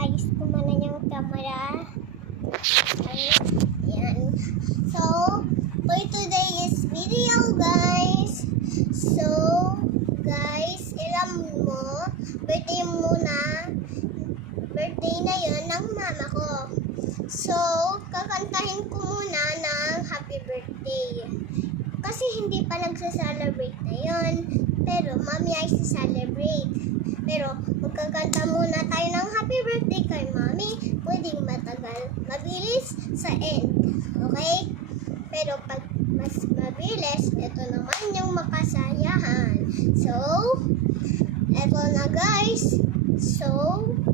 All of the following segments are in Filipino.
ayos ko muna yung camera. Ayan. So, for today's video, guys. So, guys, alam mo, birthday na yun ng mama ko. So, kakantahin ko muna ng happy birthday. Kasi hindi pa nagsa-celebrate na yun. Pero, mami ay sa-celebrate. Pero, magkakanta muna tayo ng happy birthday kay mami. Pwedeng matagal, mabilis sa end. Okay? Pero, pag mas mabilis, ito naman yung makasayahan. So, eto na guys. So,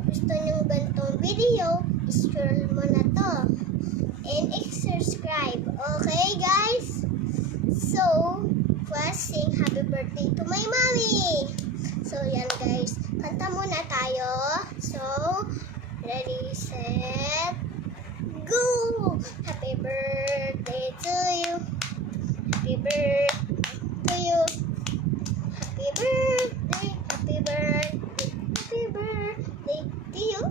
gusto nyo ganitong video, scroll mo na to. And subscribe. Okay, guys? So, first sing happy birthday to my mommy. So, yan guys. Kanta muna tayo. So, ready, set, go! Happy birthday to you. Happy birthday to you. Happy birthday, happy birthday, happy birthday to you.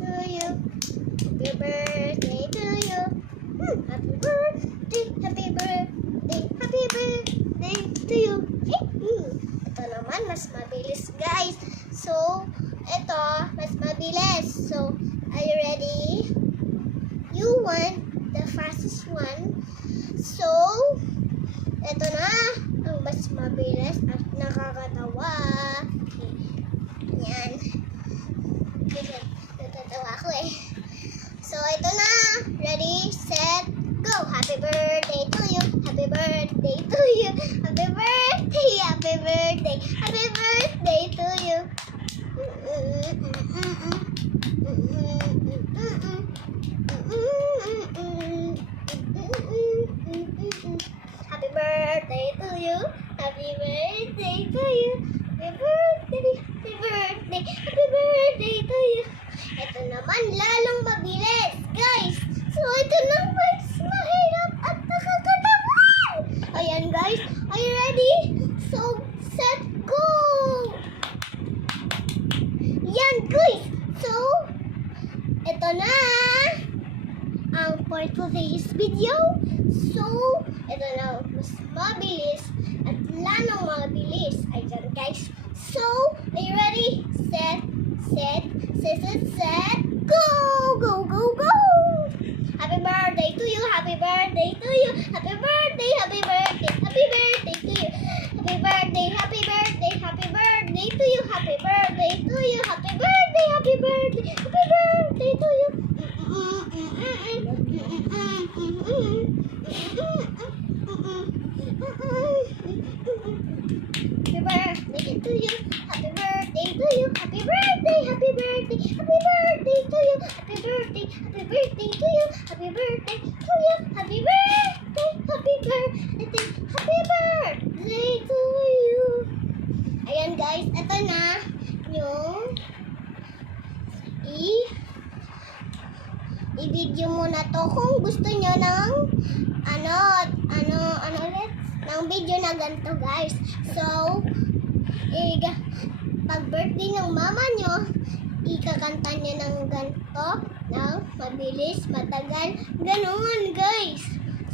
To you. Happy birthday to you. Happy birthday, happy birthday, happy birthday to you. Ito naman, mas mabilis guys. So, ito, mas mabilis. So, are you ready? You want the fastest one. So, ito na, ang mas mabilis at nakakatawa. Yan. Natatawa ko eh. So, ito na. Ready, set, go! Happy birthday to you. Happy birthday to you. Happy birthday, happy birthday, happy birthday to you. Happy birthday to you. Happy birthday to you. Happy birthday, happy birthday, happy birthday to you. Ito naman lalong mabilis, guys. So ito na mas mahirap at nakakatawan. Ayan guys, are you ready? So, set, go! Yan guys. So, ito na ang for today's video. So, ito na mas mabilis at lalong mabilis. Ayan guys. So, are you ready? Set, go! Go, go, go! Happy birthday to you, happy birthday to you, happy birthday, happy birthday, happy birthday to you, happy birthday, happy birthday, happy birthday to you, happy birthday to you, happy birthday, happy birthday, happy birthday to you. Happy birthday to you, happy birthday to you, happy birthday, happy birthday, happy birthday to you, happy birthday, happy birthday to you, happy birthday to you, happy birthday, happy birthday, happy birthday to you. Ayan guys, ito na yung i-video muna to kung gusto nyo ng ulit ng video na ganito guys. So, pag birthday ng mama nyo, ikakanta nyo ng ganito, ng mabilis, matagal, ganoon guys.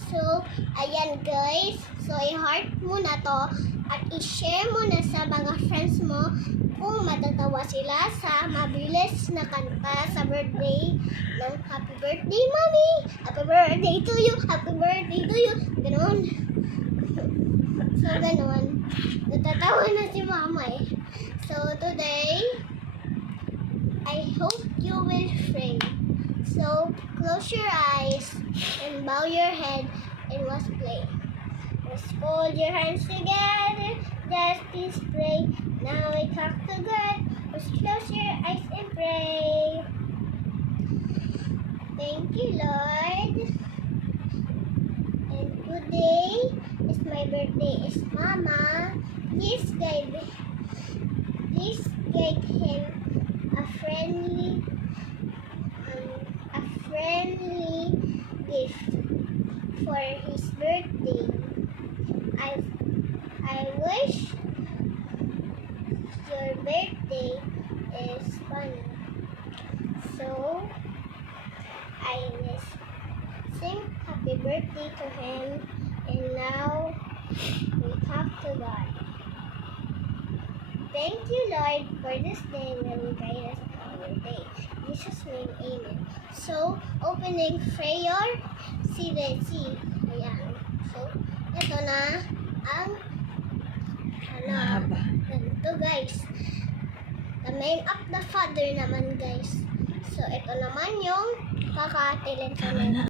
So, ayan guys. So, i-heart mo na to at i-share mo na sa mga friends mo kung matatawa sila sa mabilis na kanta sa birthday ng happy birthday mommy, happy birthday to you, happy birthday to you, ganoon. So, ganoon. Natatawa na si mama eh. So, today, I hope you will pray. So, close your eyes and bow your head and let's play. Let's fold your hands together. Just please pray. Now we talk to God. Let's close your eyes and pray. Thank you, Lord. And today is my birthday. Is Mama. Please guide him a friendly for his birthday. I wish your birthday is fun. So I will sing happy birthday to him, and now we talk to God. Thank you, Lord, for this day when you guide us our day. In Jesus' name, amen. So, opening prayer, C. Ayan. So, ito na ang Mahaba. ganito, guys. The name of the Father naman, guys. So, ito naman yung kakatilan sa Tama na.